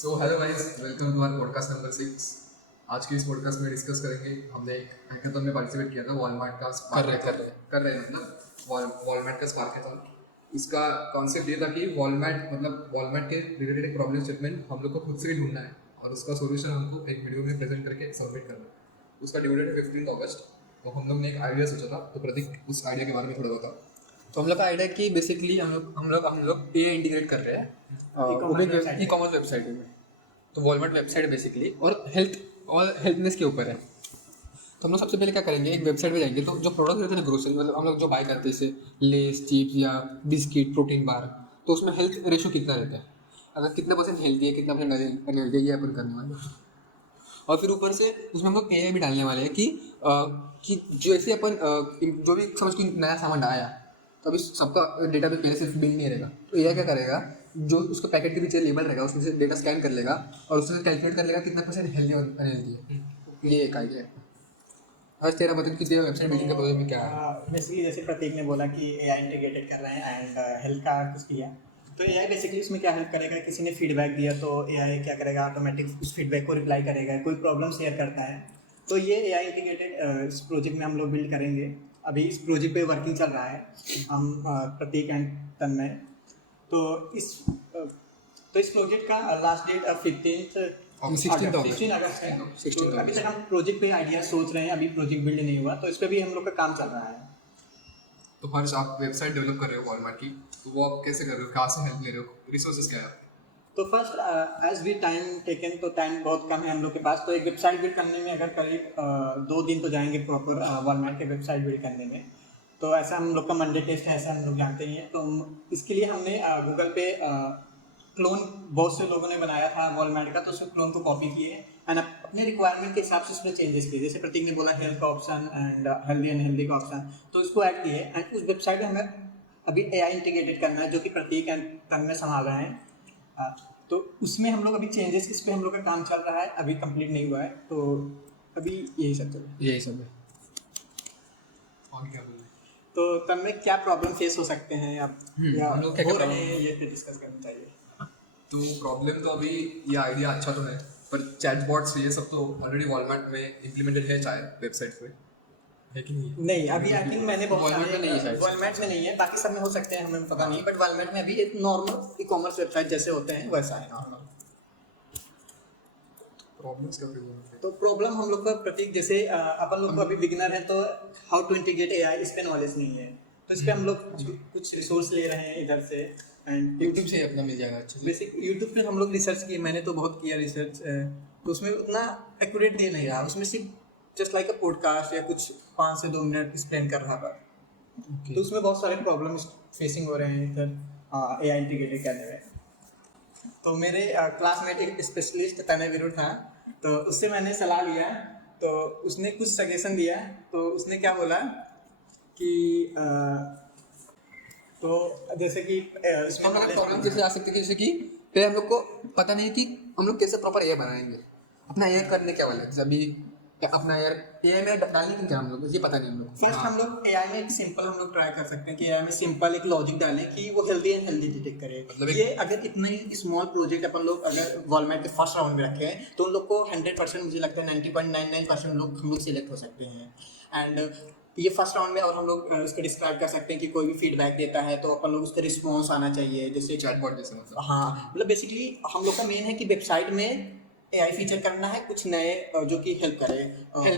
So hello guys, welcome to our podcast number 6। आज की इस पॉडकास्ट में डिस्कस करेंगे। हमने एक हैकाथॉन में पार्टिसिपेट किया था, वॉलमार्ट का कर रहे हैं मतलब वॉलमार्ट का स्पार्केथॉन। इसका कॉन्सेप्ट ये था कि वॉलमार्ट के रिलेटेड एक प्रॉब्लम स्टेटमेंट हम लोग को खुद से ही ढूंढना है और उसका सोल्यूशन हमको एक वीडियो में प्रेजेंट करके सबमिट करना है। उसका ड्यू डेट है 15 अगस्त। तो हम लोग ने एक आइडिया सोचा था, तो प्रतीक उस आइडिया के बारे में थोड़ा बताओ। तो हम लोग का आइडिया है कि बेसिकली हम लोग ये इंटीग्रेट कर रहे हैं ई कॉमर्स वेबसाइट में। तो वॉलमार्ट वेबसाइट है बेसिकली और हेल्थनेस के ऊपर है। तो हम लोग सबसे पहले क्या करेंगे, एक वेबसाइट पे जाएंगे तो जो प्रोडक्ट रहते हैं ग्रोसरी, मतलब हम लोग जो बाय करते हैं जैसे लेस चिप्स या बिस्किट प्रोटीन बार, तो उसमें हेल्थ रेशो कितना रहता है, अगर कितना परसेंट हेल्दी है कितना परसेंट अनहेल्दी है, ये अपन करने वाले हैं। और फिर ऊपर से उसमें हम लोग AI भी डालने वाले हैं कि जैसे अपन जो भी समझ के नया सामान आया तो अभी सबका डेटा भी पहले से बिल नहीं रहेगा, तो AI क्या करेगा, जो उसका पैकेट के पीछे लेबल रहेगा उसमें से डेटा स्कैन कर लेगा और उससे कैलकुलेट कर लेगा कितना परसेंट हेल्दी और अनहेल्दी है। ये एक आइडिया है। आज तेरा मतलब कि तेरा वेबसाइट बिल्डिंग का प्रोजेक्ट में क्या है? बेसिकली जैसे प्रतीक ने बोला कि एआई इंटीग्रेटेड कर रहे हैं एंड हेल्थ का कुछ किया, तो एआई बेसिकली उसमें क्या हेल्प करेगा, किसी ने फीडबैक दिया तो एआई क्या करेगा, ऑटोमेटिक उस फीडबैक को रिप्लाई करेगा। कोई प्रॉब्लम शेयर करता है तो ये एआई इंटीग्रेटेड इस प्रोजेक्ट में हम लोग बिल्ड करेंगे। अभी इस प्रोजेक्ट पे वर्किंग चल रहा है, हम प्रतीक एंड तन्मय। तो इस प्रोजेक्ट का लास्ट डेट 16 अगस्त है। तो अभी तक हम प्रोजेक्ट पे आइडिया सोच रहे हैं, अभी प्रोजेक्ट बिल्ड नहीं हुआ, तो इस पर भी हम लोग का काम चल रहा है। तो हर्ष, आप वेबसाइट डेवलप कर रहे हो वॉलमार्ट की, तो वो आप कैसे कर रहे हो, कहाँ से हेल्प ले रहे हो, रिसोर्सेज क्या है आपके? तो first as we time taken, तो टाइम बहुत कम है हम लोग के पास। तो एक वेबसाइट बिल्ड करने में अगर करीब 2 दिन तो जाएंगे प्रॉपर वॉलमार्ट के वेबसाइट बिल्ड करने में। तो ऐसा हम लोग का मंडे टेस्ट है, ऐसा हम लोग जानते ही हैं। तो इसके लिए हमने गूगल पे क्लोन बहुत से लोगों ने बनाया था वॉलमार्ट का, तो उसके क्लोन को कॉपी किए एंड अपने रिक्वायरमेंट के हिसाब से उसमें चेंजेस किए। जैसे प्रतीक ने बोला हेल्थ का ऑप्शन एंड हेल्दी अनहेल्दी का ऑप्शन, तो इसको ऐड किए। एंड उस वेबसाइट में हमें अभी एआई इंटीग्रेटेड करना है, जो कि प्रतीक एंड तन्मय संभाल रहे हैं। तो उसमें हम लोग अभी चेंजेस, इस पे हम लोग का काम चल रहा है, अभी कंप्लीट नहीं हुआ है। तो अभी यही सब चल रहा है। यही सब है। और क्या बोल रहे हैं? तो तन्मय क्या प्रॉब्लम फेस हो सकते हैं आप, या हम लोग क्या हो क्या रहे हैं, ये पे डिस्कस करना चाहिए। तो प्रॉब्लम तो अभी, ये आइडिया अच्छा तो है, पर चैटबॉट्स ये सब तो ऑलरेडी वॉलमार्ट में इम्प्लीमेंटेड है चाहे वेबसाइट पे, है कि नहीं? नहीं, अभी आई थिंक मैंने बहुत Walmart में नहीं है सारे शायद। वॉलमार्ट में नहीं है, बाकी सब में हो सकते हैं, हमें पता नहीं। बट वॉलमार्ट में अभी एक नॉर्मल ई कॉमर्स वेबसाइट जैसे होते हैं वैसा है नॉर्मल। प्रॉब्लम्स क्या फिर होंगे? तो प्रॉब्लम हम लोग का प्रतीक, जैसे अपन लोग को अभी बिगिनर है, तो हाउ टू इंटीग्रेट एआई इस पे नॉलेज नहीं है। तो इस पे हम लोग कुछ रिसोर्स ले रहे हैं इधर से एंड यूट्यूब से अपना मिल जाएगा अच्छे से। बेसिक यूट्यूब पे हम लोग रिसर्च किए, मैंने तो बहुत किया रिसर्च। तो उसमें उतना एक्यूरेट दे नहीं रहा, उसमें सिर्फ जस्ट लाइक अ पॉडकास्ट या कुछ 5 से 2 मिनट एक्सप्लेन कर रहा था। तो उसमें बहुत सारे प्रॉब्लम्स फेसिंग हो रहे हैं इधर एआई इंटीग्रेटेड करने में। तो मेरे क्लासमेट एक स्पेशलिस्ट तनय विरुद्ध था, तो उससे मैंने सलाह लिया। तो उसने कुछ सजेशन दिया। तो उसने क्या बोला कि तो जैसे कि इसमें हम लोग प्रॉब्लम कैसे आ सकती है, जैसे कि पहले हम लोग को पता नहीं कि हम लोग कैसे प्रॉपर एआई बनाएंगे, अपना एआई करने क्या वाले, जैसे अभी अपना एआई में डालने की क्या हम लोग, ये पता नहीं हम लोग। फर्स्ट हम लोग एआई में एक सिंपल हम लोग ट्राई कर सकते हैं कि एआई में सिंपल एक लॉजिक डालें कि वो हेल्दी एंड हेल्दी डिटेक्ट करे। मतलब ये अगर इतना ही स्मॉल प्रोजेक्ट अपन लोग अगर वॉलमार्ट के फर्स्ट राउंड में रखे हैं, तो उन लोग को 100%, मुझे लगता है 90.99% लोग हम लोग सिलेक्ट हो सकते हैं। एंड ये फर्स्ट राउंड में, और हम लोग इसको डिस्क्राइब कर सकते हैं कि कोई भी फीडबैक देता है तो अपन लोग उसका रिस्पॉन्स आना चाहिए, जैसे चैटबॉट जैसे मतलब? हाँ, मतलब बेसिकली हम लोग का मेन है कि वेबसाइट में एआई फीचर करना है कुछ नए, जो कि हेल्प करे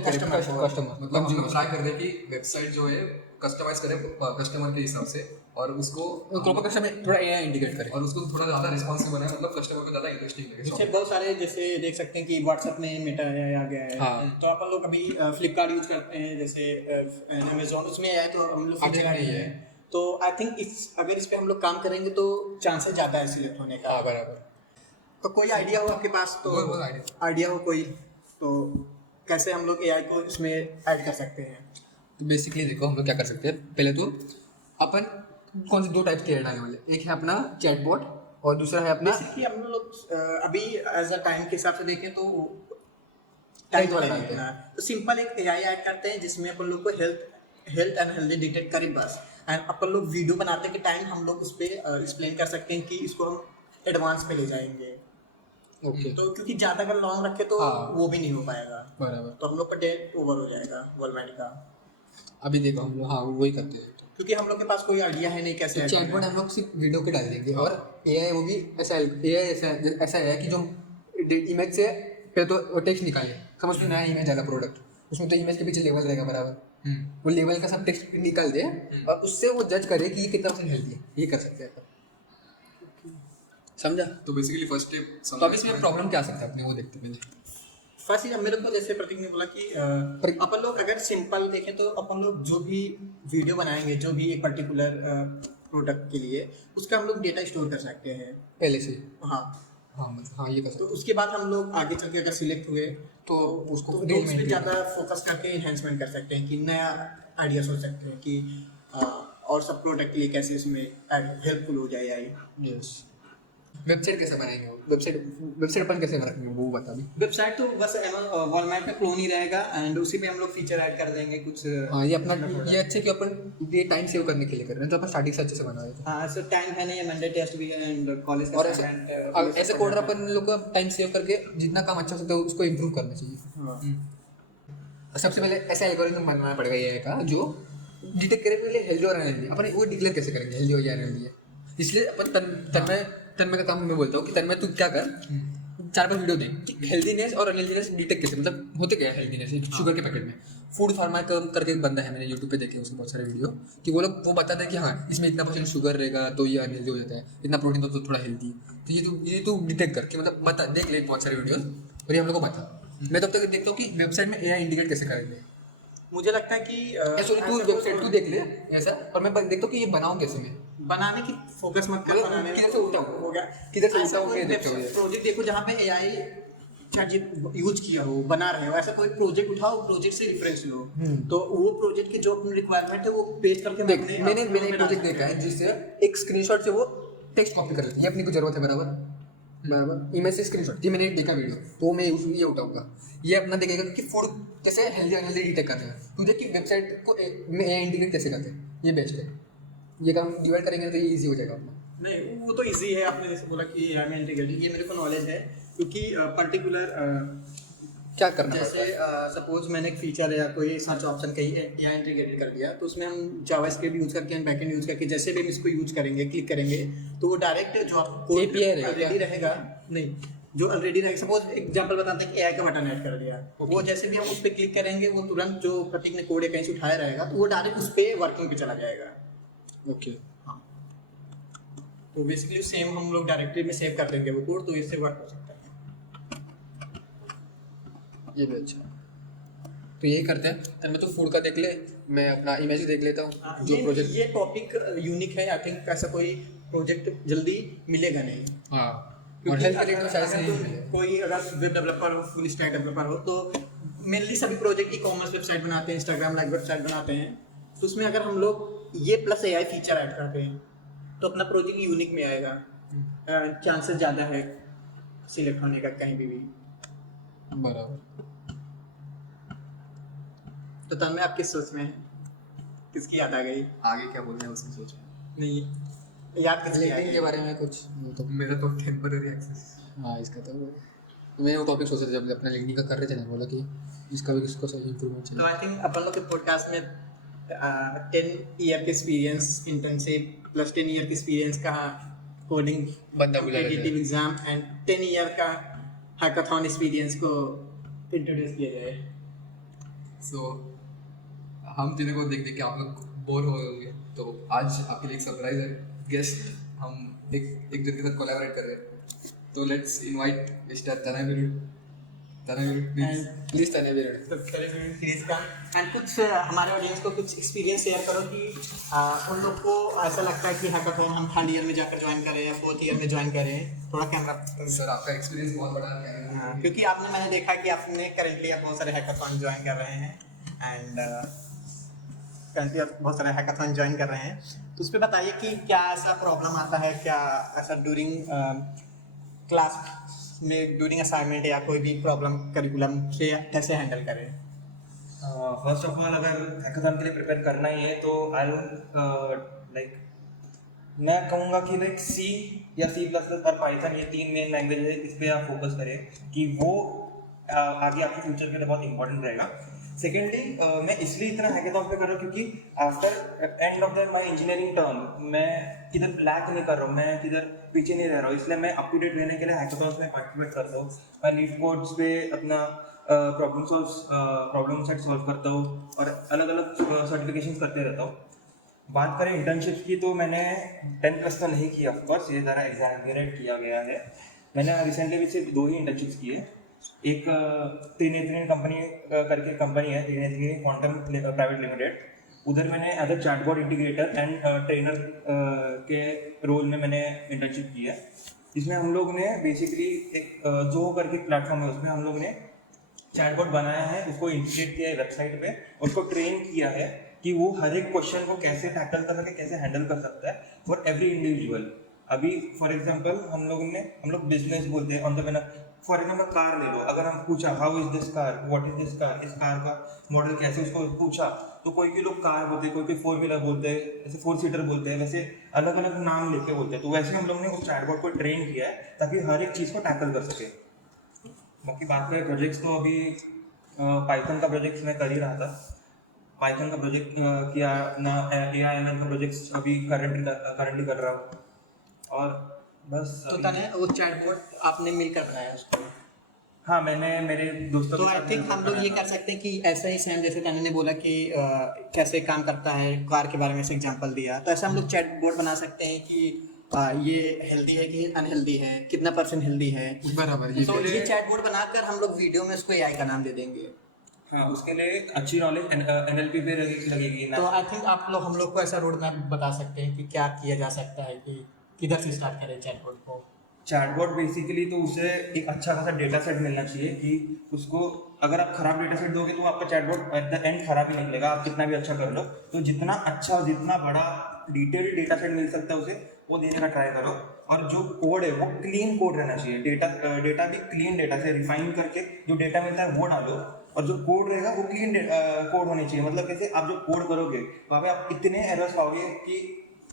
कस्टमर को। मतलब हम लोग ट्राई कर रहे हैं कि वेबसाइट जो है कस्टमाइज करें कस्टमर के हिसाब से, और उसको प्रॉपर कस्टमर थोड़ा एआई इंटीग्रेट करे और उसको थोड़ा ज़्यादा रिस्पॉन्सिव बनाए, मतलब कस्टमर को ज़्यादा इंटरेस्टिंग जैसे लगे। बहुत सारे, जैसे देख सकते हैं कि व्हाट्सएप में मेटा एआई आ गया है। हाँ। तो अपन लोग अभी फ्लिपकार्ट यूज करते हैं, जैसे अमेजोन, उसमें एआई तो हम लोग फीचर नहीं नहीं है। है। तो आई थिंक अगर इस पे हम लोग काम करेंगे तो चांसेस ज़्यादा है सिलेक्ट होने का। हाँ बराबर। तो कोई आइडिया हो आपके पास, तो बोल आइडिया हो कोई, तो कैसे हम लोग एआई को इसमें ऐड कर सकते हैं। तो बेसिकली देखो हम लोग क्या कर सकते हैं, पहले तो अपन कौन से 2 टाइप के एआई डालने वाले, एक है अपना चैटबॉट और दूसरा है अपना बेसिकली हम लोग अभी एज अ टाइम के हिसाब से देखें तो Health टाइम वाला वाला डालते हैं। तो सिंपल एक एआई ऐड करते हैं जिसमें अपन लोग को हेल्थ एंड हेल्दी डिटेक्ट करें बस। एंड अपन लोग वीडियो बनाते के टाइम हम लोग उस पर एक्सप्लेन कर सकते हैं कि इसको हम एडवांस पे ले जाएंगे। ओके तो क्योंकि ज़्यादा अगर लॉन्ग रखे तो हाँ। वो भी नहीं हो पाएगा, बराबर। तो हम लोग का डे ओवर हो जाएगा वॉलमार्ट का। अभी देखो हम लोग हाँ वही करते हैं। क्योंकि हम लोग के पास कोई आइडिया है नहीं कैसे तो add चैटबॉट करना हम लोग सिर्फ वीडियो के डाल देंगे और एआई वो भी ऐसा ऐसा है कि जो इमेज से पहले तो वो टेक्स्ट निकाले, समझ लो नया इमेज आएगा प्रोडक्ट, उसमें तो इमेज के पीछे लेवल रहेगा बराबर, वो लेवल का सब टेक्स्ट निकाल दे और उससे वो जज करे कि ये कितना परसेंट हेल्दी है, ये कर सकते हैं अपन। समझा? तो बेसिकली फर्स्ट स्टेप तो अब इसमें प्रॉब्लम क्या आ सकता है अपने वो देखते हैं पहले। फर्स्ट चीज मेरे को जैसे प्रतीक ने बोला कि अपन लोग अगर सिंपल देखें तो अपन लोग जो भी वीडियो बनाएंगे जो भी एक पर्टिकुलर प्रोडक्ट के लिए उसका हम लोग डेटा स्टोर कर सकते हैं पहले से हाँ। हाँ मतलब हाँ ये कर तो सकते उसके बाद हम लोग आगे चल के अगर सिलेक्ट हुए तो उसको तो reel में उस पर include ज़्यादा फोकस करके इन्हेंसमेंट कर सकते हैं कि नया आइडिया सोच सकते हैं कि और सब प्रोडक्ट के लिए कैसे इसमें हेल्पफुल हो जाए आई। यस। वेबसाइट कैसे बनाएंगे वो? वेबसाइट अपन कैसे रखेंगे वो बता भी। वेबसाइट तो बस वॉलमार्ट का क्लोन ही रहेगा एंड उसी पे हम लोग फीचर ऐड कर देंगे कुछ। हाँ ये अपना ये अच्छे कि अपन ये टाइम सेव करने के लिए कर रहे हैं, तो अपन स्टार्टिंग से अच्छे से बना रहे थे। हाँ सो टाइम है नहीं, मंडे टेस्ट भी है एंड कॉलेज का और ऐसे assignment, ऐसे कोडर अपन लोग का टाइम सेव करके जितना काम अच्छा हो सकता है उसको इम्प्रूव करना चाहिए। हाँ। सबसे पहले ऐसा एल्गोरिथम बनाना पड़ेगा ये का जो डिटेक्ट करे पहले हेल्दी और अनहेल्दी, अपन वो डिक्लेयर कैसे करेंगे हेल्दी हो या अनहेल्दी है। इसलिए अपन तन्मय का काम मैं बोलता हूँ कि तन्मय तू क्या कर 4-5 वीडियो देख कि हेल्दीनेस और अनहेल्दीनेस डिटेक्ट कैसे, मतलब होते क्या है हेल्दीनेस एक शुगर के पैकेट में। फूड फार्मा करके एक बंदा है, मैंने यूट्यूब पे देखे उसके बहुत सारे वीडियो कि वो लोग वो बताते हैं कि हाँ इसमें इतना % शुगर रहेगा तो ये अनहेल्दी हो जाता है, इतना प्रोटीन तो थोड़ा हेल्दी। तो ये तू डिटेक्ट करके मतलब बता देख ले बहुत सारे वीडियो और ये हम लोग को बता। मैं तब तक देखता हूँ कि वेबसाइट में एआई इंडिकेट कैसे करेंगे। मुझे लगता है कि सॉरी तू वेबसाइट तू देख ले ऐसा और मैं देखता हूँ कि ये बनाऊँ कैसे मैं, बनाने की फोकस मत कर, मतलब बनाने में किधर से उल्टा हो गया। किधर से ऐसा उल्टा कोई होके देखते हो ये। प्रोजेक्ट देखो जहाँ पे एआई यूज किया हो, बना रहे हो, ऐसा कोई प्रोजेक्ट उठाओ, प्रोजेक्ट से रेफरेंस लो, तो वो प्रोजेक्ट की जो अपनी रिक्वायरमेंट है वो पेस्ट करके देख मैंने एक प्रोजेक्ट देखा है जिससे एक स्क्रीनशॉट से वो टेक्स्ट कॉपी कर लेते हैं, ये अपनी को जरूरत है बराबर इमेज से स्क्रीनशॉट, ये मैंने देखा वीडियो तो मैं ये उठाऊंगा। ये अपना देखेगा कि फूड कैसे हेल्दी अनहेल्दी डिटेक्ट करते हैं, तू देख कि वेबसाइट को में इंटीग्रेट कैसे करते हैं, ये बेस्ट है। ये काम डिवाइड करेंगे तो ये ईजी हो जाएगा अपना। नहीं वो तो इजी है, आपने जैसे बोला कि एआई में इंटीग्रेटेड, ये मेरे को नॉलेज है क्योंकि पर्टिकुलर क्या करना जैसे सपोज मैंने एक फीचर या कोई सर्च ऑप्शन कहीं एआई इंटीग्रेटेड कर दिया तो उसमें हम जावास्क्रिप्ट यूज करके एंड बैकएंड यूज करके जैसे भी हम इसको यूज करेंगे क्लिक करेंगे तो वो डायरेक्ट जो आपको API रहेगा ऑलरेडी रहेगा, नहीं जो ऑलरेडी रहेगा, सपोज एग्जांपल बताते हैं कि एआई का बटन ऐड कर दिया, वो जैसे भी हम उस पर क्लिक करेंगे वो तुरंत जो प्रतीक ने कोड कहीं से उठाया रहेगा तो वो डायरेक्ट उस पर वर्किंग पे चला जाएगा। ओके हाँ तो बेसिकली सेम हम लोग डायरेक्टरी में सेव कर देंगे वो कोड, तो इससे वर्क हो सकता है। ये भी अच्छा, तो यही करते हैं। तो मैं तो फूड का देख ले, मैं अपना इमेज देख लेता हूँ जो प्रोजेक्ट। ये टॉपिक यूनिक है, आई थिंक ऐसा कोई प्रोजेक्ट जल्दी मिलेगा नहीं। हाँ और क्योंकि हेल्थ के तो शायद से अगर नहीं तुम मिलेगा। कोई अगर वेब डेवलपर हो, फुल स्टैक डेवलपर हो, तो मेनली सभी प्रोजेक्ट ई कॉमर्स वेबसाइट बनाते हैं, इंस्टाग्राम लाइक वेबसाइट बनाते हैं, तो उसमें अगर हम लोग ये प्लस एआई फीचर ऐड करते हैं तो अपना प्रोजेक्ट यूनिक में आएगा, चांसेस ज़्यादा है सिलेक्ट होने का कहीं भी। बराबर। तो तब में आप किस सोच में है, किसकी याद आ गई? आगे क्या बोलना है उसकी सोच। नहीं याद किसकी आ लिंक्डइन गई? के बारे में कुछ तो मेरा तो टेम्पररी एक्सेस। हाँ इसका तो मैं वो टॉपिक सोच रहा था जब अपना लिंक्डइन का कर रहे थे ना, बोला कि इसका भी किसको सही इंप्रूवमेंट तो चाहिए। आई थिंक अपन लोग के पॉडकास्ट में 10 ईयर के एक्सपीरियंस इंटर्नशिप प्लस 10 ईयर के एक्सपीरियंस का कोडिंग बंदा बुला लेते हैं। कॉम्पिटिटिव एग्जाम एंड 10 ईयर का हैकाथॉन एक्सपीरियंस को इंट्रोड्यूस किया जाए। सो हम तीनों को देख देख के आप लोग बोर हो होंगे, तो आज आपके लिए एक सरप्राइज है, गेस्ट हम एक जन के साथ कोलैबोरेट कर रहे हैं। तो let's invite mister Tanveer please तने भी तो सीरीज का एंड कुछ हमारे ऑडियंस को कुछ एक्सपीरियंस शेयर करो कि उन लोग को ऐसा लगता है कि हैकाथॉन हम 3rd ईयर में जाकर ज्वाइन करें या 4th ईयर में ज्वाइन करें। थोड़ा कैमरा सर आपका एक्सपीरियंस बहुत बड़ा है। हाँ, क्योंकि मैंने देखा कि आपने करेंटली बहुत सारे हैकाथॉन ज्वाइन कर रहे हैं एंड करेंटली आप बहुत सारे हैकाथॉन ज्वाइन कर रहे हैं, तो उस पर बताइए कि क्या ऐसा प्रॉब्लम आता है, क्या ऐसा ड्यूरिंग क्लास में ड्यूरिंग असाइनमेंट या कोई भी प्रॉब्लम करिकुलम से कैसे हैंडल करें? फर्स्ट ऑफ ऑल अगर हैकाथॉन के लिए प्रिपेयर करना ही है तो आई डोंट लाइक मैं कहूँगा कि लाइक सी या सी प्लस प्लस और पाइथन, ये 3 मेन लैंग्वेज है, इस पे आप फोकस करें कि वो आगे आपके फ्यूचर के लिए बहुत इंपॉर्टेंट रहेगा। सेकेंडली मैं इसलिए इतना हैकेथॉन पे कर रहा हूँ क्योंकि after end of the my engineering term मैं किधर लैक नहीं कर रहा हूँ, मैं किधर पीछे नहीं रह रहा हूँ, इसलिए मैं अप टू डेट रहने के लिए हैकेथॉन्स में पार्टिसिपेट करता हूँ। मैं लीड कोड्स पे अपना प्रॉब्लम सेट सॉल्व करता हूँ और अलग अलग सर्टिफिकेशन करते रहता हूँ। बात करें इंटर्नशिप की तो मैंने 10 प्लस तो नहीं किया, ऑफकोर्स ये ज़रा एग्जामिनेट किया गया है। मैंने रिसेंटली भी सिर्फ 2 ही इंटर्नशिप्स किए। एक त्रिनेत्री कंपनी करके कंपनी है, त्रिनेत्री क्वांटम प्राइवेट लिमिटेड, उधर मैंने as a chatbot integrator and trainer के रोल में मैंने इंटर्नशिप की है। इसमें हम लोग ने बेसिकली एक जो करके प्लेटफॉर्म है, उसमें हम लोग ने चैटबॉट बनाया है, उसको इंटीग्रेट किया है वेबसाइट पे, उसको ट्रेन किया है कि वो हर एक क्वेश्चन को कैसे टैकल कर सके, कैसे हैंडल कर सकता है फॉर एवरी इंडिविजुअल। अभी फॉर एग्जांपल हम लोग बिजनेस बोलते हैं ऑन द बिना, फॉर एग्जांपल कार ले लो, अगर हम पूछा how is this car, what is this car, इस कार का मॉडल कैसे, उसको पूछा तो कोई लोग कार बोलते हैं, कोई 4 व्हीलर बोलते हैं, जैसे 4 सीटर बोलते हैं, वैसे अलग अलग नाम लेके बोलते हैं। तो वैसे हम लोग ने उस चैटबॉट को ट्रेन किया है ताकि हर एक चीज़ को टैकल कर सके। बाकी बात करें प्रोजेक्ट्स, तो अभी पाइथन का प्रोजेक्ट मैं कर ही रहा था, पाइथन का प्रोजेक्ट किया ना, AI/ML का प्रोजेक्ट अभी करंटली कर रहा हूँ और बस। तो तने वो चैटबॉट आपने मिलकर बनाया उसको? हाँ, मैंने मेरे दोस्तों तो के आई साथ थिंक मिलकर हम लोग ये बनाया कर सकते हैं कि ऐसा ही सेम जैसे तने ने बोला कि कैसे काम करता है, कार के बारे में से एग्जांपल दिया, तो ऐसा हम लोग चैटबॉट बना सकते हैं कि ये हेल्दी है कि अनहेल्दी है, कितना % हेल्दी है। बराबर, तो ये चैटबॉट बनाकर हम लोग वीडियो में उसको AI का नाम दे देंगे। हाँ, उसके लिए अच्छी नॉलेज NLP पे लगेगी ना। तो आई थिंक हम लोग को ऐसा रोड मैप बता सकते हैं कि क्या किया जा सकता है, कि किधर से स्टार्ट करें चैटबॉट को। चैटबॉट बेसिकली तो उसे एक अच्छा खासा डेटा सेट मिलना चाहिए कि उसको, अगर आप खराब डेटा सेट दोगे तो आपका चैटबॉट एट द एंड खराब ही निकलेगा, आप कितना भी अच्छा कर लो। तो जितना अच्छा और जितना बड़ा डिटेल्ड डेटा सेट मिल सकता है उसे वो देने का ट्राई करो। और जो कोड है वो क्लीन कोड रहना चाहिए, डेटा भी क्लीन डेटा से रिफाइन करके जो डेटा मिलता है वो डालो, और जो कोड रहेगा वो क्लीन कोड होनी चाहिए। मतलब कैसे, आप जो कोड करोगे वहाँ पे आप इतने एरर्स पाओगे कि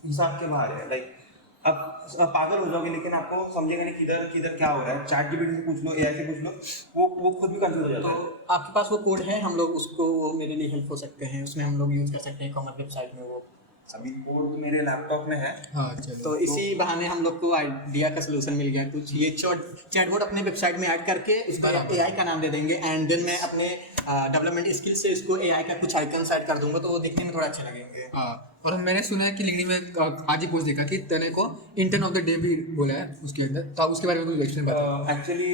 हिसाब के बाहर है, लाइक आप पागल हो जाओगे, लेकिन आपको समझेगा नहीं किधर किधर क्या हो रहा है। ChatGPT से पूछ लो, AI से पूछ लो, वो खुद भी कंफ्यूज हो जाता है। तो आपके पास वो कोड है, हम लोग उसको, वो मेरे लिए हेल्प हो सकते हैं, उसमें हम लोग यूज़ कर सकते हैं कॉमर्स वेबसाइट में वो। अभी कोड मेरे लैपटॉप में है। हाँ चलो। तो इसी बहाने हम लोग को आइडिया का सोल्यूशन मिल गया कुछ। ये चैटबॉट अपने वेबसाइट में ऐड करके उसका AI का नाम दे देंगे, एंड देन मैं अपने डेवलपमेंट स्किल से इसको AI का कुछ आइकन ऐड कर दूंगा, तो वो दिखने में थोड़ा अच्छे लगेंगे। हाँ, और मैंने सुना है कि लिंक्डइन में आज ही पोस्ट देखा कि तने को इंटर्न ऑफ द डे भी बोला है उसके अंदर, तो आप उसके बारे में कुछ एक्सप्लेन बताओ। एक्चुअली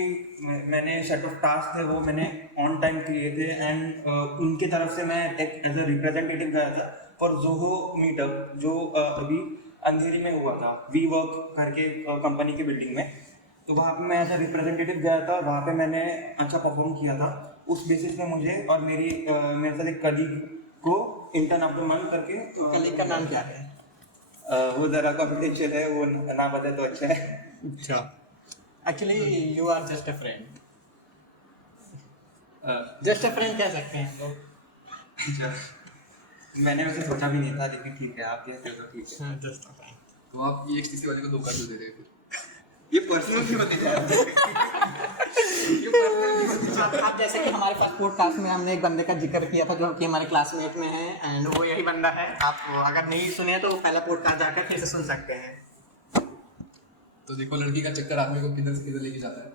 मैंने सेट ऑफ टास्क थे वो मैंने ऑन टाइम किए थे, एंड उनके तरफ से मैं एक एज अ रिप्रेजेंटेटिव गया था फॉर जोहो मीटअप, जो अभी अंधेरी में हुआ था, वी वर्क करके कंपनी की बिल्डिंग में। तो वहाँ पे मैं एज अ रिप्रेजेंटेटिव गया था, वहाँ पे मैंने अच्छा परफॉर्म किया था। उस बेसिस पे मुझे और मेरे साथ एक कलीग को इंटर्न ऑफ द मंथ करके। कलीग का नाम क्या है? वो ज़रा कॉन्फिडेंशियल है, वो ना बताए तो अच्छा है। अच्छा, actually you are just a friend, just a friend कह सकते हैं हम लोग। अच्छा, मैंने वैसे सोचा भी नहीं था, लेकिन ठीक है, आप कहते हो तो ठीक है। Just a friend. तो आप EXTC वाले को धोखा क्यों दे रहे हैं? ये पर्सनल क्यों होती है? आप जैसे कि हमारे पास पॉडकास्ट में हमने एक बंदे का जिक्र किया था जो कि हमारे क्लासमेट में है, एंड वो यही बंदा है। आप अगर नहीं सुने तो पहला पॉडकास्ट जाकर फिर से सुन सकते हैं। तो देखो, लड़की का चक्कर आदमी को किधर से किधर लेके जाता है।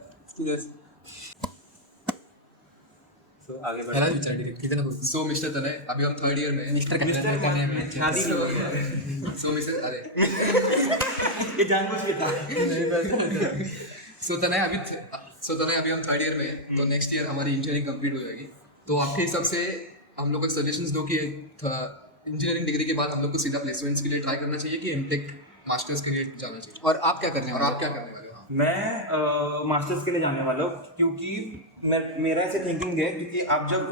तो आगे पहला विचार कितना बोल। सो मिस्टर तनय, अभी हम 3rd ईयर में हैं। मिस्टर शादी हो गई। सो मिस्टर, अरे ये जानबूझ के था। सो तनय अभी हम 3rd ईयर में हैं, तो नेक्स्ट ईयर हमारी इंजीनियरिंग कंप्लीट हो जाएगी। तो आपके हिसाब से हम लोग को सजेशंस दो कि इंजीनियरिंग डिग्री के बाद हम लोग को सीधा प्लेसमेंट्स के लिए ट्राई करना चाहिए कि एमटेक मास्टर्स के लिए जाना चाहिए, और आप क्या करने और वाले आप क्या करने वाले हो? हाँ। मैं मास्टर्स के लिए जाने वाला हूँ, क्योंकि मेरा ऐसे थिंकिंग है, क्योंकि आप जब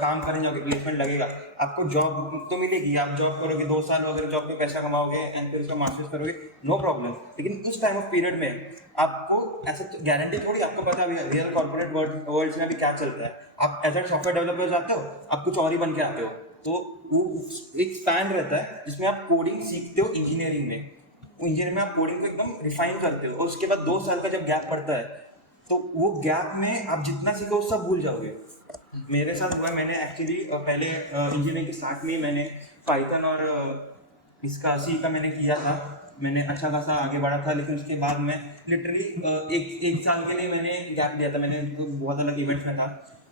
काम करने जाओगे, प्लेसमेंट लगेगा, आपको जॉब तो मिलेगी, आप जॉब करोगे 2 साल वगैरह, जॉब पे पैसा कमाओगे एंड फिर उसका मास्टर्स करोगे, नो प्रॉब्लम। लेकिन उस टाइम ऑफ पीरियड में आपको ऐसा गारंटी थोड़ी, आपको पता है रियल कॉर्पोरेट वर्ल्ड में भी क्या चलता है। आप एज ए सॉफ्टवेयर डेवलपर जाते हो, आप कुछ और ही बन के आते हो, तो वो एक स्पैन रहता है जिसमें आप कोडिंग सीखते हो इंजीनियरिंग में। इंजीनियरिंग में आप कोडिंग को एकदम रिफाइन करते हो और उसके बाद 2 साल का जब गैप पड़ता है तो वो गैप में आप जितना सीखो वो सब भूल जाओगे। मेरे साथ हुआ, मैंने एक्चुअली पहले इंजीनियरिंग के स्टार्ट में मैंने पाइथन और इसका सी का मैंने किया था, मैंने अच्छा खासा आगे बढ़ा था, लेकिन उसके बाद मैं लिटरली एक साल के लिए मैंने गैप लिया था। मैंने बहुत अलग इवेंट्स में था,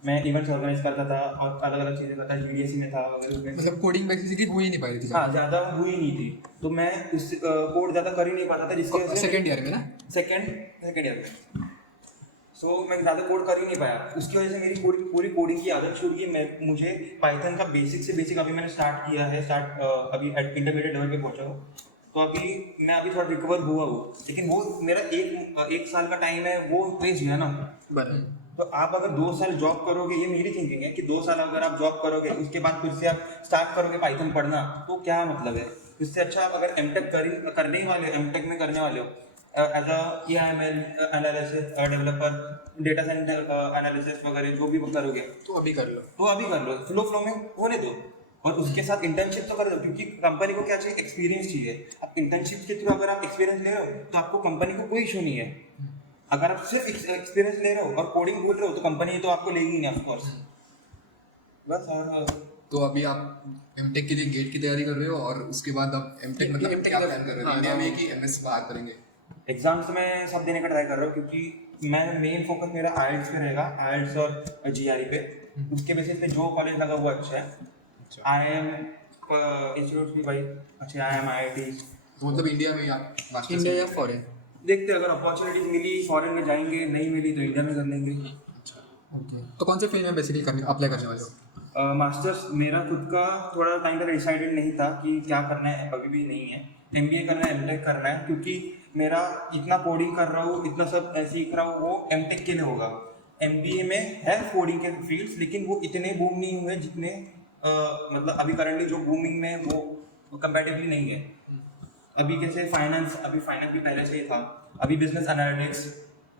मैं इवेंट्स ऑर्गेनाइज करता था और अलग अलग चीज़ें करता था, यूडीएसी में था वगैरह। मतलब कोडिंग बेसिकली हो ही नहीं पाई थी। हाँ, ज़्यादा हुई नहीं थी, तो मैं उस कोड ज़्यादा कर ही नहीं पाता था, जिसकी वजह से सेकेंड ईयर में ना, सेकेंड ईयर में सो मैं ज़्यादा कोड कर ही नहीं पाया। उसकी वजह से मेरी पूरी कोडिंग की आदत छूट गई। मुझे पाइथन का बेसिक से बेसिक अभी मैंने स्टार्ट किया है, अभी इंटरमीडिएट लेवल पे पहुंचा हूँ, तो अभी थोड़ा रिकवर हुआ हूँ, लेकिन वो मेरा एक साल का टाइम है वो वेस्ट गया ना। तो आप अगर 2 साल जॉब करोगे, ये मेरी थिंकिंग है कि 2 साल अगर आप जॉब करोगे उसके बाद फिर से आप स्टार्ट करोगे पाइथन पढ़ना, तो क्या मतलब है? इससे अच्छा आप अगर एमटेक करने ही वाले हो, एमटेक में करने वाले हो as AML analysis developer, data centre analysis वगैरह जो भी करोगे तो अभी कर लो, फ्लो में होने दो, और उसके साथ इंटर्नशिप तो कर दो, क्योंकि कंपनी को क्या चाहिए? एक्सपीरियंस चाहिए। अब इंटर्नशिप के थ्रू अगर आप एक्सपीरियंस ले रहे हो तो आपको कंपनी को कोई इशू नहीं है। अगर आप सिर्फ एक्सपीरियंस ले रहे हो और कोडिंग बोल रहे हो तो कंपनी तो आपको लेगी नहीं, ऑफ कोर्स। बस। और तो अभी आप एमटेक के लिए गेट की तैयारी कर रहे हो और उसके बाद अब एमटेक मतलब क्या प्लान कर रहे हो? इंडिया में कि एमएस बाहर करेंगे? एग्जाम्स में सब देने का ट्राई कर रहा हूँ, क्योंकि मैं मेन फोकस मेरा आईएलटीएस पे रहेगा, आईएलटीएस और जीआरई पे। उसके बेसिस पे जो कॉलेज लगा हुआ अच्छा है। आईएम इंस्टीट्यूट भी भाई अच्छे, आईएम आईआईटी। तो मतलब इंडिया में आप मास्टर्स इंडिया या फॉरेन? देखते हैं, अगर अपॉर्चुनिटीज मिली फॉरेन में जाएंगे, नहीं मिली तो इंडिया में कर लेंगे। ओके, तो कौन से फील्ड में बेसिकली अप्लाई करने वाले हो? मास्टर्स मेरा खुद का थोड़ा टाइम तक डिसाइडेड नहीं था कि क्या करना है, अभी भी नहीं है। एमबीए करना है, एमटेक करना है, क्योंकि मेरा इतना कोडिंग कर रहा हूँ, इतना सब सीख रहा हूँ, वो एमटेक के लिए होगा। एमबीए में है कोडिंग के फील्ड्स, लेकिन वो इतने बूम नहीं हुए जितने मतलब अभी करंटली जो बूमिंग में वो कंपैरेटिवली नहीं है। अभी कैसे फाइनेंस भी पहले से ही था, अभी बिजनेस एनालिटिक्स,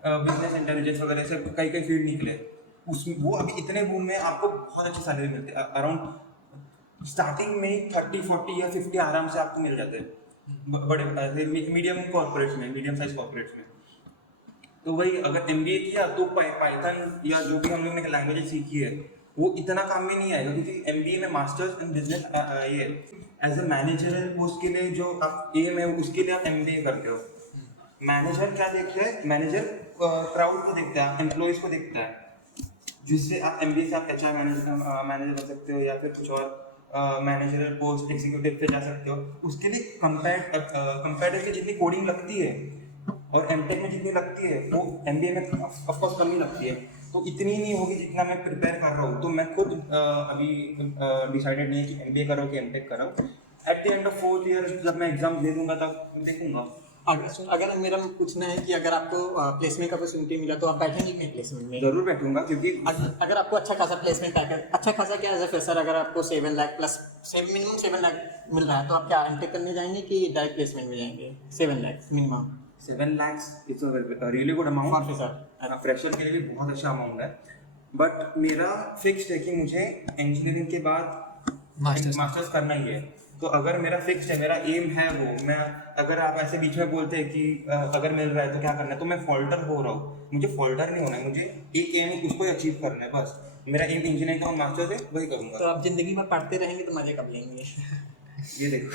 बिजनेस इंटेलिजेंस वगैरह से कई फील्ड निकले, उसमें वो अभी इतने बूम में आपको बहुत अच्छी सैलरी मिलती है। अराउंड स्टार्टिंग में 30, 40 या 50 आराम से आपको मिल जाते हैं बड़े मीडियम कॉर्पोरेट्स में, मीडियम साइज कॉर्पोरेट्स में। तो वही अगर एमबीए किया तो पाइथन या जो भी हम लोग ने लैंग्वेज सीखी है वो इतना काम में नहीं आएगा, क्योंकि एमबीए में मास्टर्स इन बिजनेस ये एज ए मैनेजर पोस्ट के लिए जो आप एम है उसके लिए आप एमबीए करते हो। मैनेजर क्या देखते हैं? मैनेजर क्राउड को देखता है, एम्प्लॉयज को देखता है, जिससे आप एमबीए से आप एचआर मैनेजर बन सकते हो या फिर कुछ और मैनेजरल पोस्ट एग्जीक्यूटिव पे जा सकते हो। उसके लिए कंपैरेटिवली जितनी कोडिंग लगती है और एमटेक में जितनी लगती है वो एमबीए में ऑफ कोर्स कम ही लगती है, तो इतनी नहीं होगी जितना मैं प्रिपेयर कर रहा हूँ। तो मैं खुद अभी डिसाइडेड नहीं है कि एमबीए करो कि एमटेक करो। At the end of 4th year जब मैं एग्जाम दे दूंगा तब देखूंगा। अगर मेरा पूछना है कि अगर आपको प्लेसमेंट का अपॉर्चुनिटी मिला तो आप बैठेंगे नहीं प्लेसमेंट में? जरूर बैठूंगा, क्योंकि अगर आपको अच्छा खासा प्लेसमेंट पैकेज, अच्छा खासा क्या एज ए फ्रेशर, अगर आपको 7 लाख प्लस मिनिमम 7 लाख मिल रहा है तो आप क्या एमटेक करने जाएंगे कि डायरेक्ट प्लेसमेंट में जाएंगे? 7 lakh minimum. 7 lakhs it's a really good amount. Fresher के लिए भी बहुत अच्छा अमाउंट है, बट मेरा फिक्स्ड है कि मुझे इंजीनियरिंग के बाद मास्टर्स करना ही है। तो अगर मेरा फिक्स्ड है, मेरा एम है वो, मैं अगर आप ऐसे बीच में बोलते हैं कि अगर मिल रहा है तो क्या करना है, तो मैं फॉल्टर हो रहा हूँ। मुझे फॉल्टर नहीं होना है, मुझे एक एम उसको अचीव करना है बस। मेरा एम इंजीनियरिंग का मास्टर्स है, वही करूँगा। तो आप जिंदगी भर पढ़ते रहेंगे तो मजे कब लेंगे? ये देखो,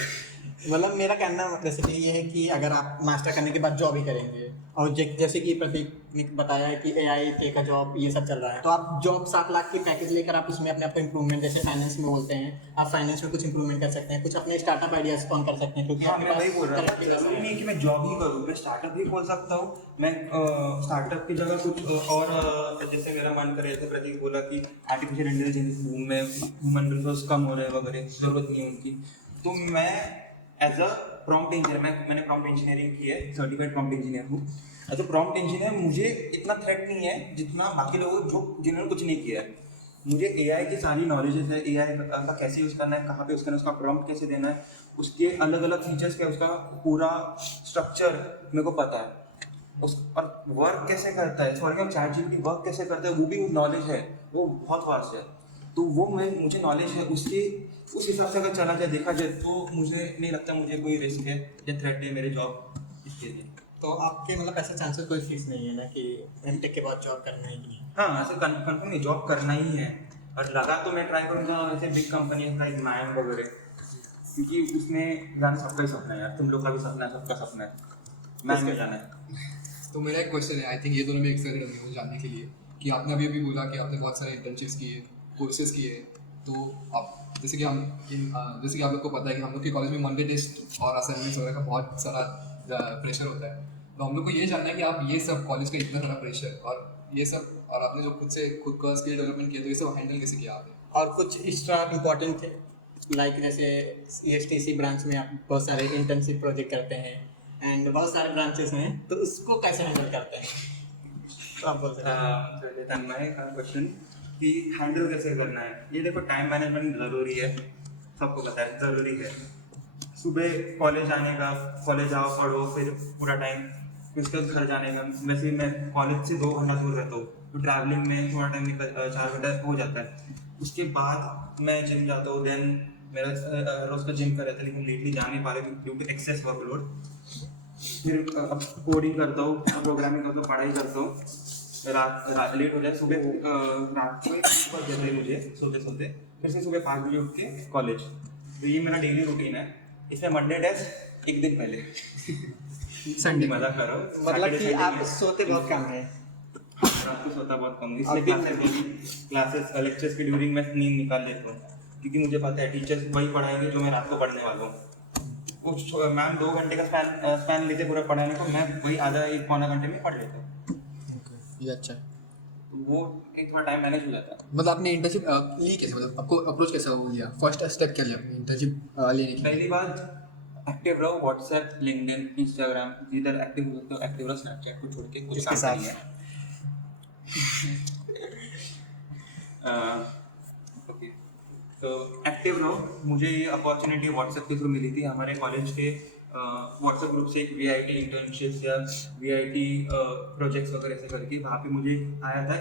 मतलब मेरा कहना बेसिकली ये है कि अगर आप मास्टर करने के बाद जॉब ही करेंगे, और जैसे कि प्रतीक ने बताया है कि AI का जॉब ये सब चल रहा है, तो आप जॉब 7 लाख की पैकेज लेकर आप उसमें अपने आप को इंप्रूवमेंट, जैसे फाइनेंस में बोलते हैं, आप फाइनेंस में कुछ इंप्रूवमेंट कर सकते हैं, कुछ अपने स्टार्टअप आइडियाज ऑन कर सकते हैं, क्योंकि हाँ, मैं वही बोल रहा हूँ। जरूरी नहीं कि मैं जॉब ही करूँ, मैं स्टार्टअप भी खोल सकता हूँ। मैं स्टार्टअप की जगह कुछ और, जैसे मेरा मन करे, जैसे प्रतीक बोला कि आर्टिफिशियल इंटेलिजेंस बूम में ह्यूमन रिसोर्स कम हो रहे हैं वगैरह, जरूरत नहीं है उनकी, तो मैं एज अ प्रॉम्प्ट इंजीनियर, मैंने प्रॉम्प्ट इंजीनियरिंग की है, सर्टिफाइड प्रॉम्प्ट इंजीनियर हूँ। एज अ प्रॉम्प्ट इंजीनियर मुझे इतना थ्रेट नहीं है जितना बाकी लोगों जिन्होंने कुछ नहीं किया है। मुझे AI की सारी नॉलेजेस है, AI का कैसे यूज़ करना है, कहाँ पे यूज़ करना है, उसका प्रॉम्प्ट कैसे देना है, उसके अलग अलग फीचर्स क्या, उसका पूरा स्ट्रक्चर मेरे को पता है। और वर्क कैसे करता है, सॉरी, ChatGPT वर्क कैसे करता है वो भी नॉलेज है, वो बहुत वास्ट है। तो वो मुझे नॉलेज है उसके, उस हिसाब से अगर चला जाए देखा जाए तो मुझे नहीं लगता मुझे कोई रिस्क है या थ्रेट है मेरे जॉब इसके लिए। तो आपके मतलब ऐसा चांसेस कोई फिक्स नहीं है ना कि एमटेक के बाद जॉब करना ही नहीं है? हाँ, ऐसे कंफर्म नहीं, जॉब करना ही है। और लगा तो मैं ट्राई करूँगा वैसे बिग कंपनी लाइक मैम वगैरह, क्योंकि उसमें जाना सबका ही सपना है यार, तुम लोग का भी सपना है, सबका सपना है मैम में जाना है। तो मेरा एक क्वेश्चन है, आई थिंक ये दोनों में एक्साइटेड होंगे वो जानने के लिए कि आपने अभी अभी बोला कि आपने बहुत सारे इंटर्नशिप्स किए, कोर्सेज किए, तो आप जैसे कि जैसे कि आप लोग को पता है कि हम लोग के कॉलेज में मंडे टेस्ट और असाइनमेंट्स वगैरह का बहुत सारा प्रेशर होता है, तो हम लोग को ये जानना है कि आप ये सब कॉलेज का इतना सारा प्रेशर और ये सब, और आपने जो खुद का स्किल डेवलपमेंट किया, तो ये सब हैंडल कैसे किया आपने? और कुछ एक्स्ट्रा इम्पोर्टेंट थे लाइक जैसे ESTC ब्रांच में आप बहुत सारे इंटर्नशिप प्रोजेक्ट करते हैं एंड बहुत सारे ब्रांचेस में, तो उसको कैसे हैंडल करते हैं? तो आप बोल सकते हैं। तन्मय का क्वेश्चन कि हैंडल कैसे करना है, ये देखो टाइम मैनेजमेंट ज़रूरी है, सबको पता है ज़रूरी है। सुबह कॉलेज आने का, कॉलेज आओ पढ़ो, फिर पूरा टाइम, उसके बाद घर जाने का। वैसे मैं कॉलेज से 2 घंटा दूर रहता हूँ, तो ट्रैवलिंग में थोड़ा टाइम निकल 4 घंटा हो जाता है। उसके बाद मैं जिम जाता हूँ, देन मेरा रोज़ का जिम का रहता है, लेकिन लेटली जा नहीं पा रहे ड्यू टू एक्सेस वर्कलोड। फिर अब कोडिंग करता हूँ, प्रोग्रामिंग करता हूँ, पढ़ाई करता हूँ, रात लेट हो जाए, सुबह रात को 1 बज जाता है मुझे सोते सोते, फिर से सुबह 5 बजे उठ के कॉलेज। तो ये मेरा डेली रूटीन है। इसमें मंडे टेस्ट 1 दिन पहले, संडे मजा करो। मतलब कि आप सोते बहुत कम है? रात को सोता बहुत कम, इसलिए क्लासेस लेक्चर्स के ड्यूरिंग मैं नींद निकाल लेता हूँ, क्योंकि मुझे पता है टीचर्स वही पढ़ाएंगे जो मैं रात को पढ़ने वाला हूँ। वो मैम 2 घंटे का स्पैन लेते पूरा पढ़ाने को, मैं वही आधा 1 पौना घंटे में पढ़ लेता हूँ। ये अच्छा है। वो एक थोड़ा टाइम मैनेज हो जाता है। मतलब आपने इंटर्नशिप ली कैसे, मतलब आपको अप्रोच कैसा हो लिया, फर्स्ट स्टेप क्या लिया आपने इंटर्नशिप लेने के लिए? पहली बात एक्टिव रहो, व्हाट्सएप, लिंक्डइन, इंस्टाग्राम, जिधर एक्टिव हो सकते हो एक्टिव रहो, स्नैपचैट को छोड़ के कुछ काम नहीं है। ओके, तो एक्टिव रहो। मुझे ये अपॉर्चुनिटी व्हाट्सएप के थ्रू मिली थी, हमारे कॉलेज के व्हाट्सएप ग्रुप से एक VIT इंटर्नशिप्स या VIT प्रोजेक्ट्स वगैरह ऐसे करके, वहाँ पे मुझे आया था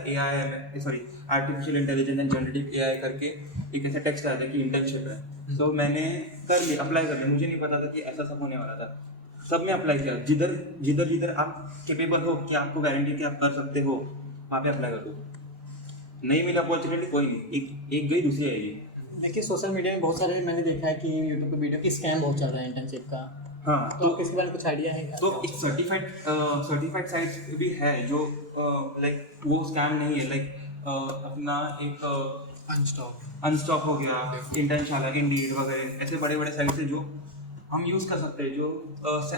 artificial intelligence and generative AI करके एक ऐसा टेक्स्ट आया था कि इंटर्नशिप है। तो मैंने कर लिया, अप्लाई कर लिया। मुझे नहीं पता था कि ऐसा सब होने वाला था। सब में अप्लाई किया, जिधर जिधर जिधर आप कैपेबल हो कि आपको गारंटी कि आप कर सकते हो, वहाँ पे अप्लाई कर दो। नहीं मिला अपॉर्चुनिटी, कोई नहीं, एक गई दूसरी आएगी। देखिए सोशल मीडिया में बहुत सारे मैंने देखा है कि यूट्यूब पे वीडियो की स्कैम बहुत चल रहा है इंटर्नशिप का। हाँ, तो इसके बारे में कुछ आइडिया है क्या? तो एक सर्टिफाइड साइट भी है जो लाइक वो स्कैम नहीं है, लाइक अपना एक अनस्टॉप हो गया, इंटर्नशाला, इंडीड वगैरह, ऐसे बड़े बड़े साइट्स है जो हम यूज़ कर सकते हैं, जो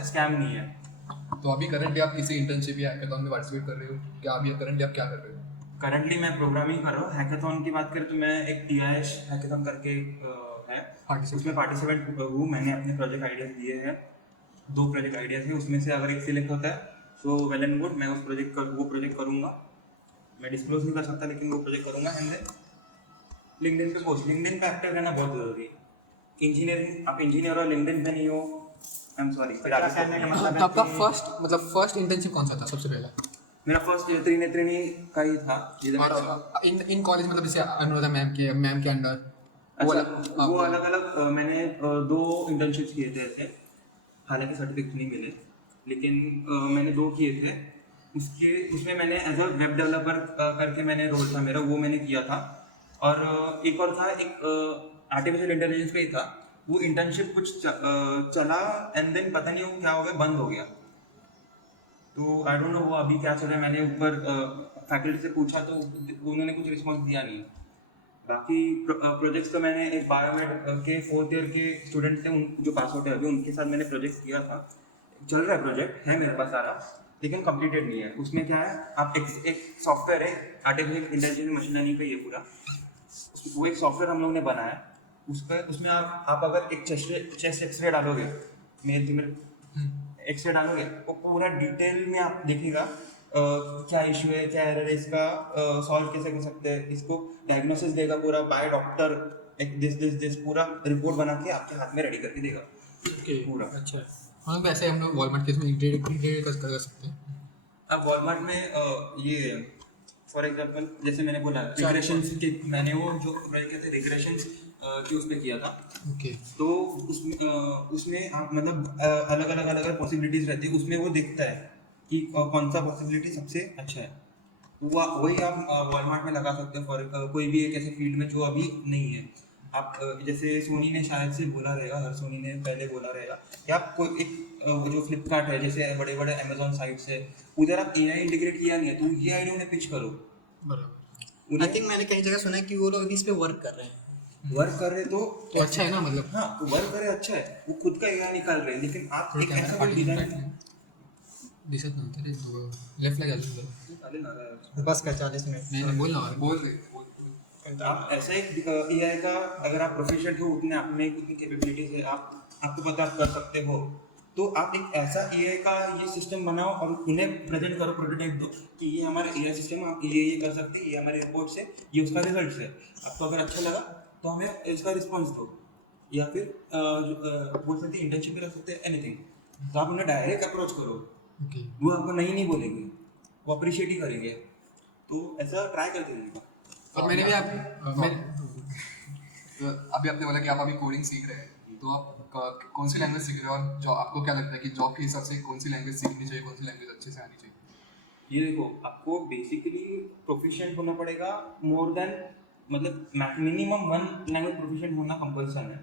स्कैम नहीं है। तो अभी करंटली आप किसी इंटर्नशिप या हैकाथॉन में पार्टिसिपेट कर रहे हो क्या? अभी करंटली आप क्या कर रहे हो? करंटली मैं प्रोग्रामिंग कर रहा हूँ। हैकाथॉन की बात करें तो मैं एक TIH हैकाथॉन करके है, उसमें पार्टिसिपेंट हूँ। मैंने अपने प्रोजेक्ट आइडियाज दिए हैं, 2 प्रोजेक्ट आइडियाज हैं, उसमें से अगर एक सिलेक्ट होता है तो वेल एंड गुड, मैं वो प्रोजेक्ट करूँगा। मैं डिस्क्लोज नहीं कर सकता, लेकिन वो प्रोजेक्ट करूँगा। एंड लिंक्डइन पे पोस्ट, लिंक्डइन पे एक्टिव रहना बहुत ज़रूरी है। इंजीनियरिंग, आप इंजीनियर और लिंक्डइन पे नहीं हो, आई एम सॉरी। फिर आगे कहने का मतलब है आपका कि- फर्स्ट इंटर्नशिप कौन सा था सबसे पहला? मेरा फर्स्ट त्रिनेत्रिणी का ही था। और इन कॉलेज मतलब जैसे अनुराधा मैम के अंडर वो अलग अलग मैंने 2 इंटर्नशिप्स किए थे ऐसे, हालांकि सर्टिफिकेट नहीं मिले, लेकिन मैंने 2 किए थे। उसमें मैंने एज अ वेब डेवलपर करके मैंने रोल था मेरा, वो मैंने किया था। और एक और था, एक आर्टिफिशियल इंटेलिजेंस पे ही था। वो इंटर्नशिप कुछ चला एंड देन पता नहीं वो क्या हो गया, बंद हो गया। तो आई डोंट नो वो अभी क्या चल रहा है। मैंने ऊपर फैकल्टी से पूछा तो उन्होंने कुछ रिस्पॉन्स दिया नहीं। बाकी प्रोजेक्ट्स तो मैंने एक बायोमेड के 4th ईयर के स्टूडेंट थे, उन जो पास आउट है अभी, उनके साथ मैंने प्रोजेक्ट किया था। चल रहा है, प्रोजेक्ट है मेरे पास सारा, लेकिन कंप्लीटेड नहीं है। उसमें क्या है, आप एक सॉफ्टवेयर है आर्टिफिशियल इंटेलिजेंस मशीन लर्निंग पे, ये पूरा वो एक सॉफ्टवेयर हम लोग ने बनाया। उसमें आप अगर एक चेस्ट एक्सरे डालोगे, मेल फीमेल एक्सरे डालोगे, वो पूरा डिटेल में आप देखिएगा क्या इशू है, क्या एरर है, इसका सॉल्व कैसे कर सकते हैं, इसको डायग्नोसिस देगा पूरा बाय डॉक्टर, एक दिस पूरा रिपोर्ट बना के आपके हाथ में रेडी करके देगा पूरा। अच्छा, हाँ वैसे हम लोग वॉलमार्ट केस में इंटीग्रेट कर सकते हैं। अब वॉलमार्ट में ये फॉर एग्जांपल जैसे मैंने बोला रिग्रेशंस के, मैंने वो जो कहते हैं रिग्रेशंस की उस पे किया था। ओके तो उसमें आप मतलब अलग अलग पॉसिबिलिटीज रहती है, उसमें वो देखता है कि कौन सा पॉसिबिलिटी सबसे अच्छा है। वो वही आप वॉलमार्ट में लगा सकते हो फॉर कोई भी एक ऐसे फील्ड में जो अभी नहीं है। आप जैसे सोनी ने शायद से बोला रहेगा, हर सोनी ने पहले बोला रहेगा कि आप कोई एक जो फ्लिपकार्ट है, जैसे बड़े बड़े अमेजोन साइट्स है, उधर आप AI इंटीग्रेट किया नहीं है तो ये आईडिया उन्हें पिच करो। बराबर। आई थिंक मैंने कहीं जगह सुना है कि वो लोग अभी इस पे वर्क कर रहे हैं। वर्क कर रहे तो अच्छा है ना, मतलब हाँ, तो वर्क करे अच्छा है, वो खुद का AI निकाल रहे हैं, लेकिन आप एक ऐसा कोई डिजाइन दिसत नव्हतं रे तू लेफ्टला गेलो बस का 40 मिनट नाही बोल ना बोल दे आप ऐसा एक AI का अगर आप प्रोफिशिएंट हो, उतने आप में उतनी कैपेबिलिटीज है, आपको पता आप कर सकते हो, तो आप एक ऐसा AI का ये सिस्टम बनाओ और उन्हें प्रेजेंट करो, प्रोटोटाइप दो कि ये हमारा AI सिस्टम, आप ये कर सकते हैं, ये हमारी रिपोर्ट है, ये उसका रिजल्ट है। आपको अगर अच्छा लगा तो हमें इसका रिस्पॉन्स दो, या फिर बोल सकते हैं इंटर्नशिप भी रख सकते हैं, एनीथिंग। तो आप उन्हें डायरेक्ट अप्रोच करो, ओके वो आपको नहीं बोलेंगे, वो अप्रिशिएट ही करेंगे। तो ऐसा ट्राई करते रहिए। और मैंने भी तो अभी आपने बोला कि आप अभी कोडिंग सीख रहे हैं, तो आप कौन सी लैंग्वेज सीख रहे हो और जो आपको क्या लगता है कि जॉब के हिसाब से कौन सी लैंग्वेज सीखनी चाहिए, कौन सी लैंग्वेज अच्छे से आनी चाहिए? ये देखो, आपको बेसिकली प्रोफिशिएंट होना पड़ेगा, मोर देन मतलब मिनिमम 1 लैंग्वेज प्रोफिशिएंट होना कंपल्सन है,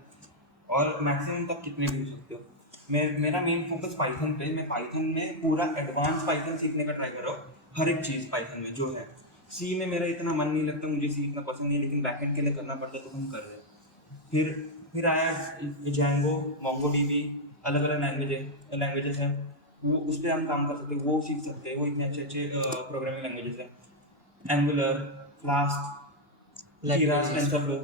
और मैक्सिमम तक कितने भी हो सकते हो। मेरा मेन फोकस पाइथन पे, मैं पाइथन में पूरा एडवांस पाइथन सीखने का ट्राई कर रहा हूँ, हर एक चीज़ पाइथन में जो है। सी में मेरा इतना मन नहीं लगता, मुझे सी इतना पसंद नहीं है, लेकिन बैकएंड के लिए करना पड़ता है तो हम कर रहे हैं। फिर आया जैंगो, मोंगोडीबी, अलग अलग लैंग्वेजेस हैं, वो उस पर हम काम कर सकते हैं, वो सीख सकते हैं, वो इतने अच्छे अच्छे प्रोग्रामिंग लैंग्वेजेस हैं। एंगुलर, फ्लास्क, कीरा, टेंसरफ्लो,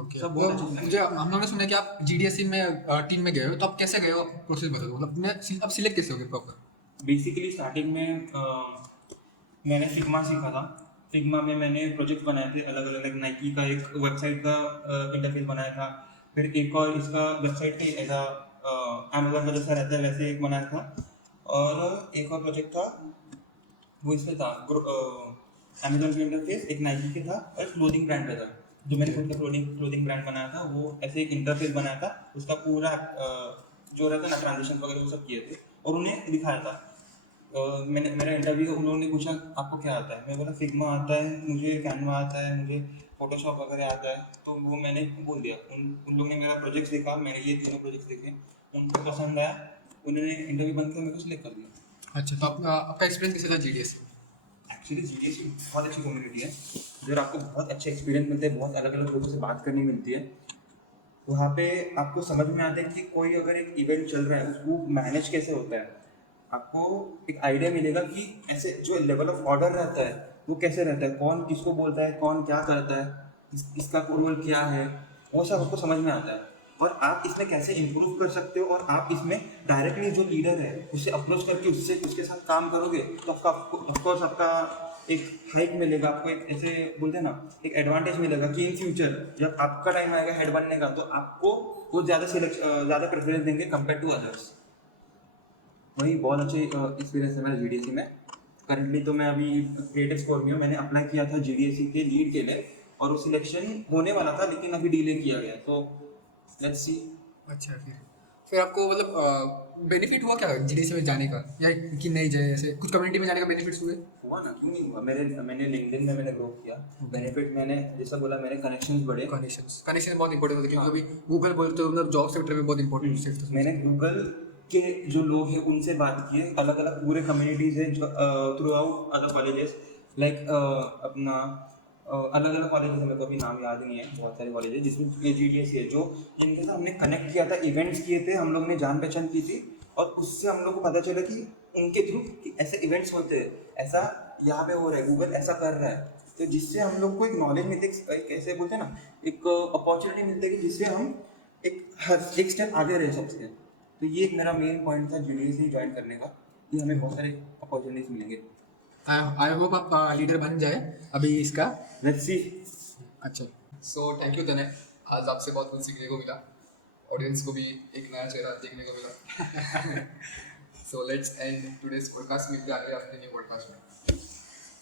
ओके सब तो बहुत अच्छे से। मुझे हम लोगों ने सुना है कि आप GDSC में टीम में गए हो, तो आप कैसे गए हो, प्रोसेस बता दो, मतलब आप सिलेक्ट कैसे हो गए प्रॉपर? बेसिकली स्टार्टिंग में मैंने फिग्मा सीखा था। फिग्मा में मैंने प्रोजेक्ट बनाए थे अलग अलग, नाइकी का एक वेबसाइट का इंटरफेस बनाया था, फिर एक और इसका वेबसाइट का ऐसा अमेजोन का जैसा रहता है वैसे एक बनाया था, और एक और प्रोजेक्ट था वो इसमें था अमेजोन का इंटरफेस एक नाइकी के था और क्लोथिंग ब्रांड का था, जो मैंने खुद का क्लोथिंग ब्रांड बनाया था। वो ऐसे एक इंटरफेस बनाया था, उसका पूरा जो रहता है ना ट्रांजेक्शन वगैरह वो सब किए थे और उन्हें दिखाया था। मेरा इंटरव्यू, उन लोगों ने पूछा आपको क्या आता है, मैं बोला फिग्मा आता है मुझे, कैनवा आता है मुझे, फोटोशॉप वगैरह आता है। तो वो मैंने बोल दिया, उन लोगों ने मेरा प्रोजेक्ट देखा, मैंने ये तीनों प्रोजेक्ट देखे, उनको पसंद आया, उन्होंने इंटरव्यू बंद कर मेरे को सिलेक्ट कर दिया। अच्छा, तो आपका एक्सपीरियंस कैसा था GDSC? एक्चुअली GDSC बहुत अच्छी कम्युनिटी है, अगर आपको बहुत अच्छे एक्सपीरियंस मिलते हैं, बहुत अलग अलग लोगों से बात करनी मिलती है, वहाँ पे आपको समझ में आता है कि कोई अगर एक इवेंट चल रहा है उसको मैनेज कैसे होता है, आपको एक आइडिया मिलेगा कि ऐसे जो लेवल ऑफ ऑर्डर रहता है वो कैसे रहता है, कौन किसको बोलता है, कौन क्या करता है, इसका रोल क्या है, वो सब आपको समझ में आता है, और आप इसमें कैसे इम्प्रूव कर सकते हो, और आप इसमें डायरेक्टली जो लीडर है उससे अप्रोच करके उसके साथ काम करोगे तो आपका ऑफकोर्स आपका एक हाइक मिलेगा, आपको एक ऐसे बोलते हैं ना एक एडवांटेज मिलेगा कि इन फ्यूचर जब आपका टाइम आएगा हेड बनने का तो आपको वो ज़्यादा प्रेफरेंस देंगे कंपेयर टू अदर्स। वही बहुत अच्छे एक्सपीरियंस है मेरा GDSC में। करंटली तो मैं अभी क्रिएटिव स्कोर में हूँ, मैंने अप्लाई किया था GDSC के लीड के लिए और वो सिलेक्शन होने वाला था लेकिन अभी डिले किया गया, तो लेट्स सी। अच्छा, फिर आपको मतलब बेनिफिट हुआ क्या GDSC में जाने का, या कि नहीं जाए, ऐसे कुछ कम्युनिटी में जाने का बेनिफिट्स हुए? हुआ ना, क्यों नहीं हुआ, मैंने लिंक्डइन में मैंने ग्रो किया, बेनिफिट मैंने जैसा बोला मेरे कनेक्शंस बढ़े। कनेक्शन बहुत इंपॉर्टेंट होता है, क्योंकि अभी गूगल बोलते हो मतलब जॉब सेक्टर में बहुत इंपॉर्टेंट है। मैंने गूगल के जो लोग हैं उनसे बात की है, अलग अलग पूरे कम्युनिटीज़ है जो through out other colleges, like अपना अलग अलग कॉलेजेस है, मेरे को अभी नाम याद नहीं है, बहुत सारे कॉलेजेस जिसमें ये GDSC है, जो इनके साथ हमने कनेक्ट किया था, इवेंट्स किए थे, हम लोग ने जान पहचान की थी, और उससे हम लोग को पता चला कि उनके थ्रू कि ऐसे इवेंट्स होते हैं, ऐसा यहाँ पे हो रहा है, गूगल ऐसा कर रहा है, तो जिससे हम लोग को एक नॉलेज मिलती है, कैसे बोलते हैं ना, एक अपॉर्चुनिटी मिलती है कि जिससे हम एक स्टेप आगे रह सकते हैं। तो ये एक मेरा मेन पॉइंट था GDSC ज्वाइन करने का, कि हमें बहुत सारे अपॉर्चुनिटीज मिलेंगे। आई होप आप लीडर बन जाए अभी इसका। Let's see. अच्छा, सो थैंक यू तनय, आज आपसे बहुत कुछ सीखने को मिला, ऑडियंस को भी एक नया चेहरा देखने को मिला। So let's end today's podcast, मिलते हैं आगे अपने न्यू पॉडकास्ट में।